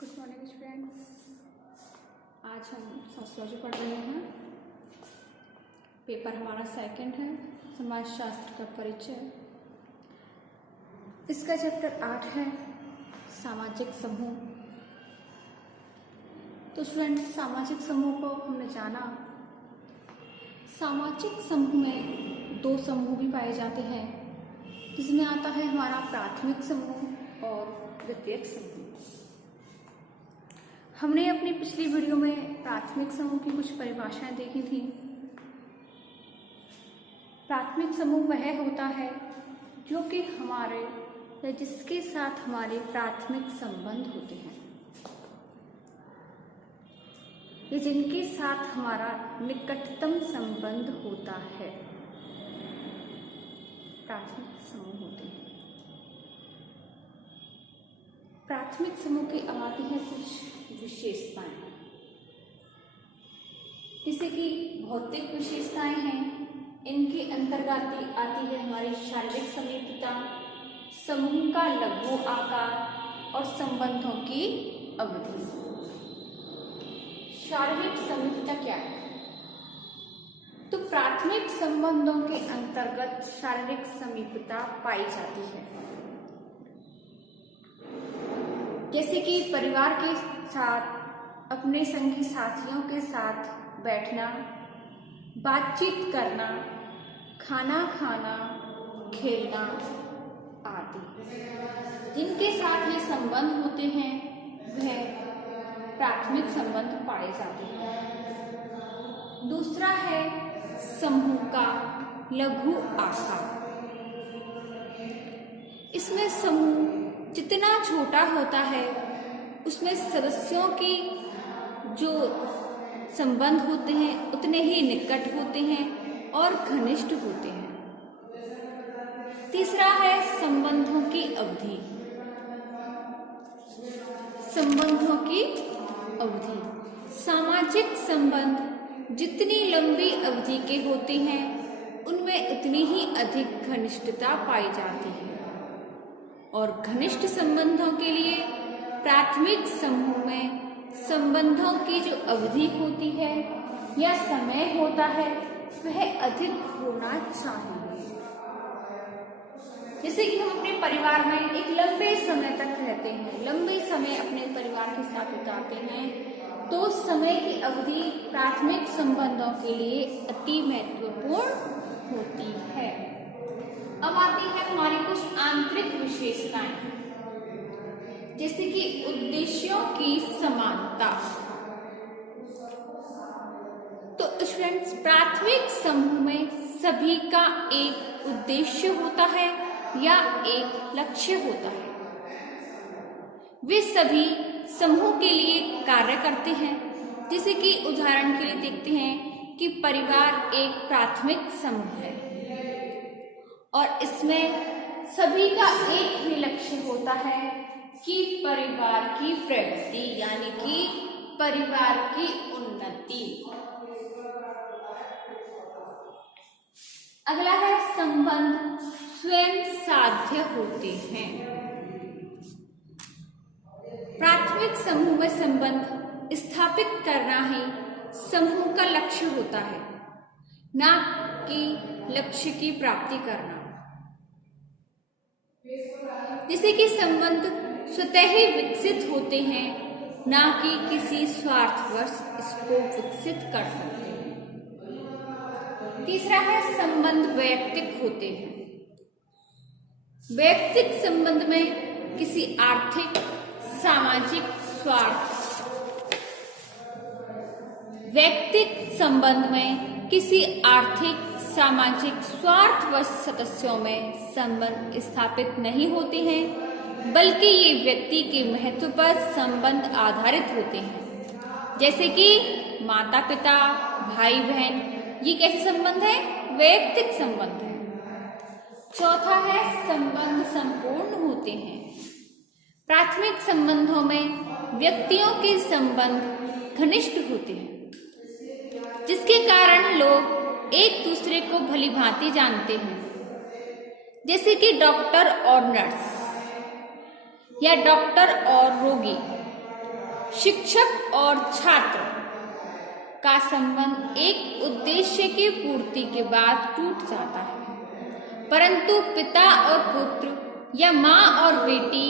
Good morning students. आज हम sociology पढ़ रहे हैं। पेपर हमारा सेकंड है, समाज शास्त्र का परिचय। इसका चैप्टर 8 है, सामाजिक समूह। तो स्टूडेंट्स, सामाजिक समूह को हमने जाना। सामाजिक समूह में 2 समूह भी पाए जाते हैं, जिसमें आता है हमारा प्राथमिक समूह और द्वितीयक समूह। हमने अपनी पिछली वीडियो में प्राथमिक समूह की कुछ परिभाषाएं देखी थी। प्राथमिक समूह वह होता है जो कि हमारे या जिसके साथ हमारे प्राथमिक संबंध होते हैं, या जिनके साथ हमारा निकटतम संबंध होता है, प्राथमिक समूह होते हैं। प्राथमिक समूह की आती है कुछ विशेषताएं, जैसे कि भौतिक विशेषताएं हैं। इनके अंतर्गत आती है हमारी शारीरिक समीपता, समूह का लघु आकार और संबंधों की अवधि। शारीरिक समीपता क्या है? तो प्राथमिक संबंधों के अंतर्गत शारीरिक समीपता पाई जाती है, जैसे कि परिवार के साथ, अपने संगी साथियों के साथ बैठना, बातचीत करना, खाना खाना, खेलना आदि। जिनके साथ ये संबंध होते हैं वह प्राथमिक संबंध पाए जाते हैं। दूसरा है समूह का लघु आकार। इसमें समूह जितना छोटा होता है उसमें सदस्यों की जो संबंध होते हैं उतने ही निकट होते हैं और घनिष्ठ होते हैं। तीसरा है संबंधों की अवधि। संबंधों की अवधि, सामाजिक संबंध जितनी लंबी अवधि के होते हैं उनमें उतनी ही अधिक घनिष्ठता पाई जाती है। और घनिष्ठ संबंधों के लिए प्राथमिक समूह में संबंधों की जो अवधि होती है या समय होता है वह अधिक होना चाहिए। जैसे कि हम अपने परिवार में एक लंबे समय तक रहते हैं, लंबे समय अपने परिवार के साथ बिताते हैं, तो समय की अवधि प्राथमिक संबंधों के लिए अति महत्वपूर्ण होती है। अब आती है हमारी कुछ आंतरिक विशेषताएं, जैसे कि उद्देश्यों की समानता। तो स्टूडेंट्स, प्राथमिक समूह में सभी का एक उद्देश्य होता है या एक लक्ष्य होता है। वे सभी समूह के लिए कार्य करते हैं। जैसे कि उदाहरण के लिए देखते हैं कि परिवार एक प्राथमिक समूह है और इसमें सभी का एक ही लक्ष्य होता है कि परिवार की प्रगति, यानी कि परिवार की उन्नति। अगला है संबंध स्वयं साध्य होते हैं। प्राथमिक समूह में संबंध स्थापित करना ही समूह का लक्ष्य होता है, ना कि लक्ष्य की प्राप्ति करना। जैसे कि संबंध स्वतः ही विकसित होते हैं, ना कि किसी स्वार्थवश इसको विकसित कर सकते हैं। तीसरा है संबंध वैयक्तिक होते हैं। वैयक्तिक संबंध में किसी आर्थिक सामाजिक स्वार्थ, वैयक्तिक संबंध में किसी आर्थिक सामाजिक स्वार्थवश सदस्यों में संबंध स्थापित नहीं होते हैं, बल्कि ये व्यक्ति के महत्व पर संबंध आधारित होते हैं। जैसे कि माता पिता, भाई बहन, ये कैसे संबंध है? वैयक्तिक संबंध है। चौथा है संबंध संपूर्ण होते हैं। प्राथमिक संबंधों में व्यक्तियों के संबंध घनिष्ठ होते हैं, जिसके कारण लोग एक दूसरे को भली भांति जानते हैं। जैसे कि डॉक्टर और नर्स या डॉक्टर और रोगी, शिक्षक और छात्र का संबंध एक उद्देश्य की पूर्ति के बाद टूट जाता है, परंतु पिता और पुत्र या माँ और बेटी,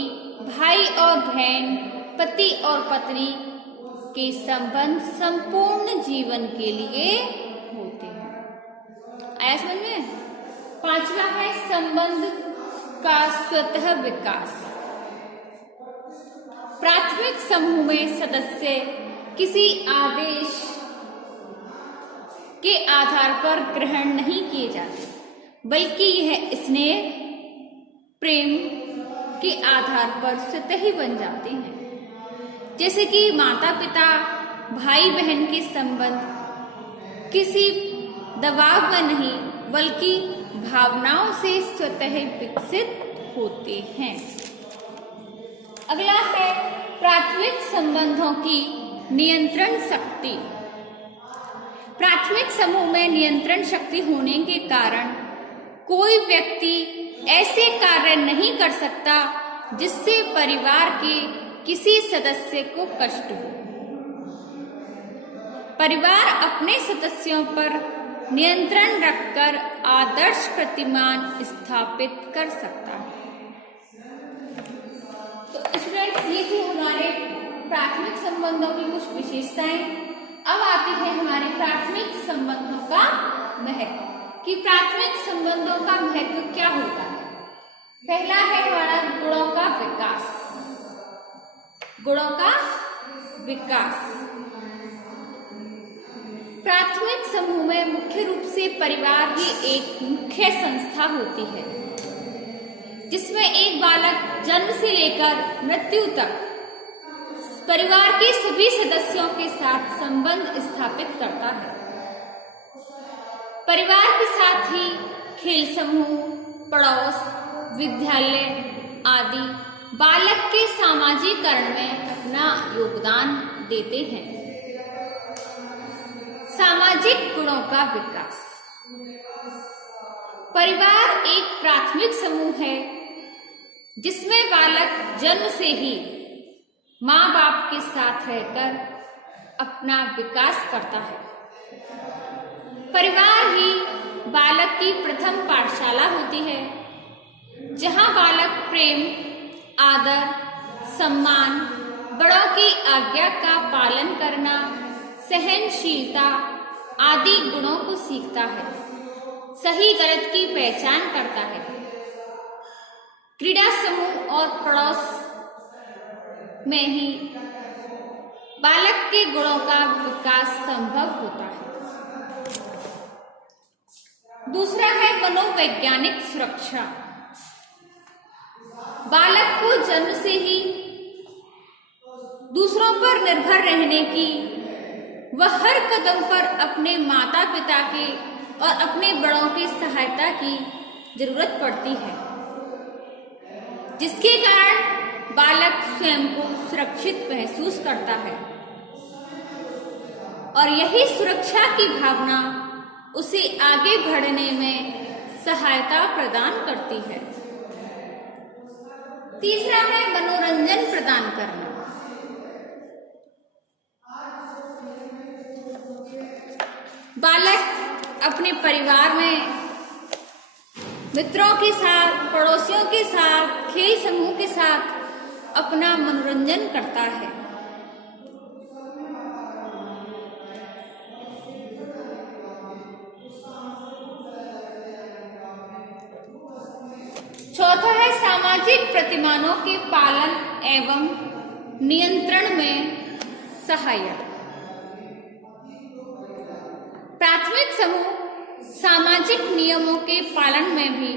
भाई और बहन, पति और पत्नी के संबंध संपूर्ण जीवन के लिए होते हैं। आया समझ में? पांचवा है संबंध का स्वतः विकास। प्राथमिक समूह में सदस्य किसी आदेश के आधार पर ग्रहण नहीं किए जाते, बल्कि यह स्नेह प्रेम के आधार पर स्वतः ही बन जाते हैं। जैसे कि माता पिता भाई बहन के संबंध किसी दबाव में नहीं बल्कि भावनाओं से स्वतः विकसित होते हैं। अगला है प्राथमिक संबंधों की नियंत्रण शक्ति। प्राथमिक समूह में नियंत्रण शक्ति होने के कारण कोई व्यक्ति ऐसे कार्य नहीं कर सकता जिससे परिवार के किसी सदस्य को कष्ट हो। परिवार अपने सदस्यों पर नियंत्रण रखकर आदर्श प्रतिमान स्थापित कर सकता है। तो स्टूडेंट्स, ये थी हमारे प्राथमिक संबंधों की कुछ विशेषताएं। अब आती है हमारे प्राथमिक संबंधों का महत्व कि प्राथमिक संबंधों का महत्व क्या होता है। पहला है हमारा गुणों का विकास। गुणों का विकास। प्राथमिक समूह में मुख्य रूप से परिवार ही एक मुख्य संस्था होती है, जिसमें एक बालक जन्म से लेकर मृत्यु तक परिवार के सभी सदस्यों के साथ संबंध स्थापित करता है। परिवार के साथ ही खेल समूह, पड़ोस, विद्यालय आदि बालक के सामाजिकरण में अपना योगदान देते हैं। सामाजिक गुणों का विकास। परिवार एक प्राथमिक समूह है जिसमें बालक जन्म से ही माँ बाप के साथ रहकर अपना विकास करता है। परिवार ही बालक की प्रथम पाठशाला होती है, जहाँ बालक प्रेम, आदर, सम्मान, बड़ों की आज्ञा का पालन करना, सहनशीलता आदि गुणों को सीखता है, सही गलत की पहचान करता है। क्रीड़ा समूह और पड़ोस में ही बालक के गुणों का विकास संभव होता है। दूसरा है मनोवैज्ञानिक सुरक्षा। बालक को जन्म से ही दूसरों पर निर्भर रहने की वह हर कदम पर अपने माता पिता के और अपने बड़ों की सहायता की जरूरत पड़ती है, जिसके कारण बालक स्वयं को सुरक्षित महसूस करता है और यही सुरक्षा की भावना उसे आगे बढ़ने में सहायता प्रदान करती है। तीसरा है मनोरंजन प्रदान करना। बालक अपने परिवार में मित्रों के साथ, पड़ोसियों के साथ, खेल समूह के साथ अपना मनोरंजन करता है। चौथा है सामाजिक प्रतिमानों के पालन एवं नियंत्रण में सहायक। प्राथमिक समूह सामाजिक नियमों के पालन में भी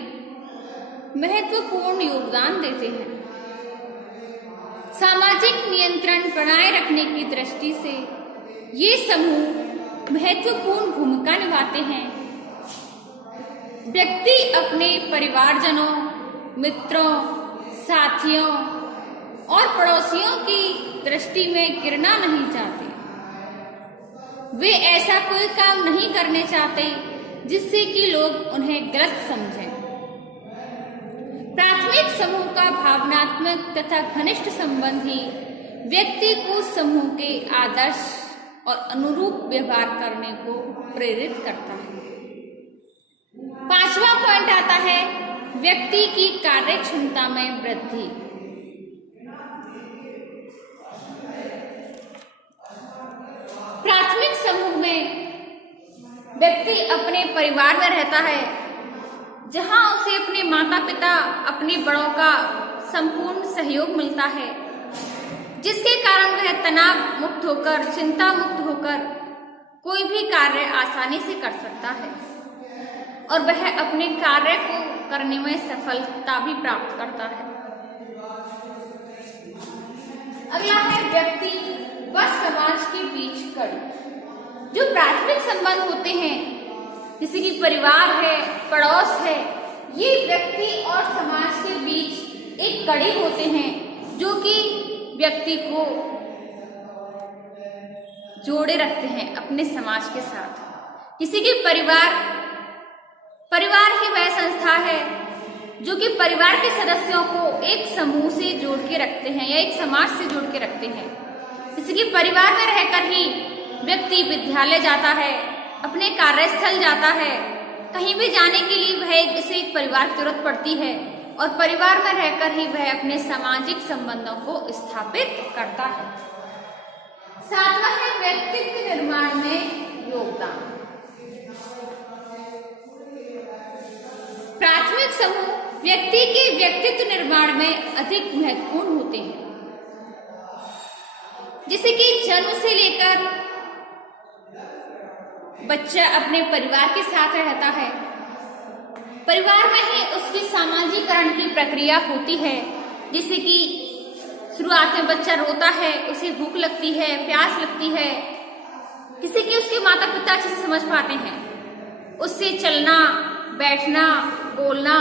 महत्वपूर्ण योगदान देते हैं। सामाजिक नियंत्रण बनाए रखने की दृष्टि से ये समूह महत्वपूर्ण भूमिका निभाते हैं। व्यक्ति अपने परिवारजनों, मित्रों, साथियों और पड़ोसियों की दृष्टि में गिरना नहीं चाहते। वे ऐसा कोई काम नहीं करने चाहते जिससे कि लोग उन्हें गलत समझें। प्राथमिक समूह का भावनात्मक तथा घनिष्ठ संबंध ही व्यक्ति को समूह के आदर्श और अनुरूप व्यवहार करने को प्रेरित करता है। पांचवा पॉइंट आता है व्यक्ति की कार्य क्षमता में वृद्धि। प्राथमिक समूह में व्यक्ति अपने परिवार में रहता है, जहां उसे अपने माता पिता, अपने बड़ों का संपूर्ण सहयोग मिलता है, जिसके कारण वह तनाव मुक्त होकर, चिंता मुक्त होकर कोई भी कार्य आसानी से कर सकता है और वह अपने कार्य को करने में सफलता भी प्राप्त करता है। अगला है व्यक्ति व समाज के बीच कड़ी। जो प्राथमिक संबंध होते हैं, जैसे कि परिवार है, पड़ोस है, ये व्यक्ति और समाज के बीच एक कड़ी होते हैं जो कि व्यक्ति को जोड़े रखते हैं अपने समाज के साथ। किसी के परिवार ही वह संस्था है जो कि परिवार के सदस्यों को एक समूह से जोड़ के रखते हैं या एक समाज से जोड़ के रखते हैं। किसी के परिवार में रहकर ही व्यक्ति विद्यालय जाता है, अपने कार्यस्थल जाता है, कहीं भी जाने के लिए वह उसे एक परिवार की जरूरत पड़ती है और परिवार में रहकर ही वह अपने सामाजिक संबंधों को स्थापित करता है। सातवां है व्यक्तित्व निर्माण में योगदान। प्राथमिक समूह व्यक्ति के व्यक्तित्व निर्माण में अधिक महत्वपूर्ण होते हैं। जैसे कि जन्म से लेकर बच्चा अपने परिवार के साथ रहता है, परिवार में ही उसकी सामाजिकरण की प्रक्रिया होती है। जैसे कि शुरुआत में बच्चा रोता है, उसे भूख लगती है, प्यास लगती है, किसी की उसके माता पिता अच्छे से समझ पाते हैं। उससे चलना, बैठना, बोलना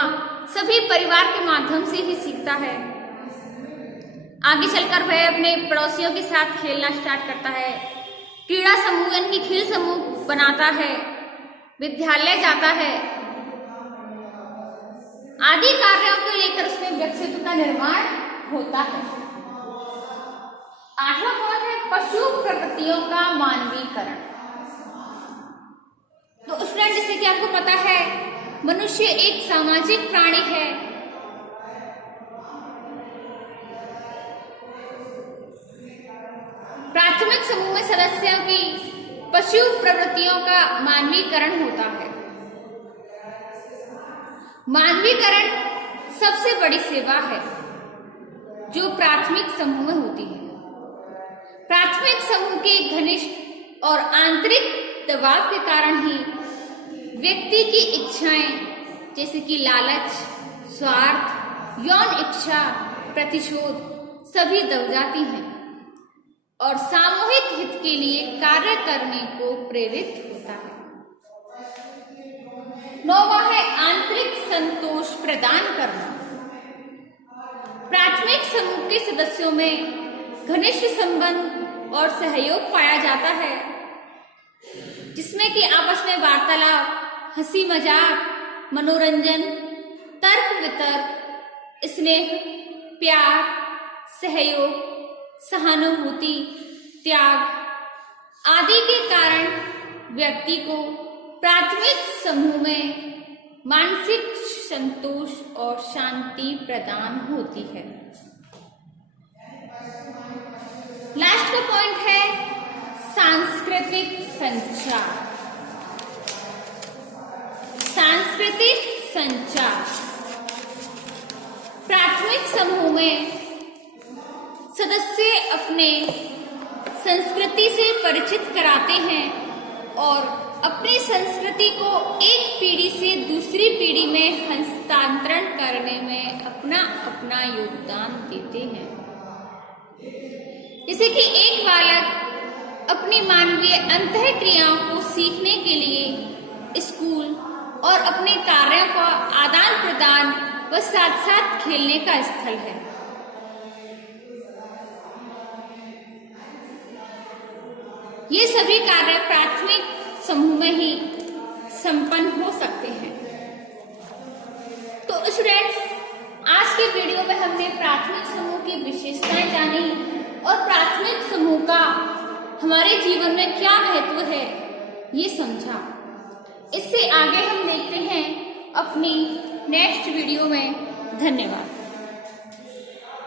सभी परिवार के माध्यम से ही सीखता है। आगे चलकर वह अपने पड़ोसियों के साथ खेलना स्टार्ट करता है, क्रीड़ा समूह यानी कि खेल समूह बनाता है, विद्यालय जाता है, आदि कार्यों को लेकर उसमें व्यक्तित्व का निर्माण होता है। आठवां पॉइंट है पशु प्रवृत्तियों का मानवीकरण। तो स्टूडेंट, जैसे कि आपको पता है मनुष्य एक सामाजिक प्राणी है। प्राथमिक समूह में सदस्यों की पशु प्रवृत्तियों का मानवीकरण होता है। मानवीकरण सबसे बड़ी सेवा है जो प्राथमिक समूह में होती है। प्राथमिक समूह के घनिष्ठ और आंतरिक दबाव के कारण ही व्यक्ति की इच्छाएं जैसे कि लालच, स्वार्थ, यौन इच्छा, प्रतिशोध सभी दब जाती हैं और सामूहिक हित के लिए कार्य करने को प्रेरित होता है। नौवां है आंतरिक संतोष प्रदान करना। प्राथमिक समूह के सदस्यों में घनिष्ठ संबंध और सहयोग पाया जाता है, जिसमें कि आपस में वार्तालाप, हंसी मजाक, मनोरंजन, तर्क वितर्क, स्नेह, प्यार, सहयोग, सहानुभूति, त्याग आदि के कारण व्यक्ति को प्राथमिक समूह में मानसिक संतोष और शांति प्रदान होती है। लास्ट का पॉइंट है सांस्कृतिक संचार। सांस्कृतिक संचार प्राथमिक समूह में सदस्य अपने संस्कृति से परिचित कराते हैं और अपनी संस्कृति को एक पीढ़ी से दूसरी पीढ़ी में हस्तांतरण करने में अपना अपना योगदान देते हैं। जैसे कि एक बालक अपनी मानवीय अंतःक्रियाओं को सीखने के लिए स्कूल और अपने कार्यों का आदान प्रदान व साथ साथ खेलने का स्थल है। ये सभी कार्य प्राथमिक समूह में ही संपन्न हो सकते हैं। तो स्टूडेंट्स, आज के वीडियो में हमने प्राथमिक समूह की विशेषताएं जानी और हमारे जीवन में क्या महत्व है ये समझा। इससे आगे हम देखते हैं अपनी नेक्स्ट वीडियो में। धन्यवाद।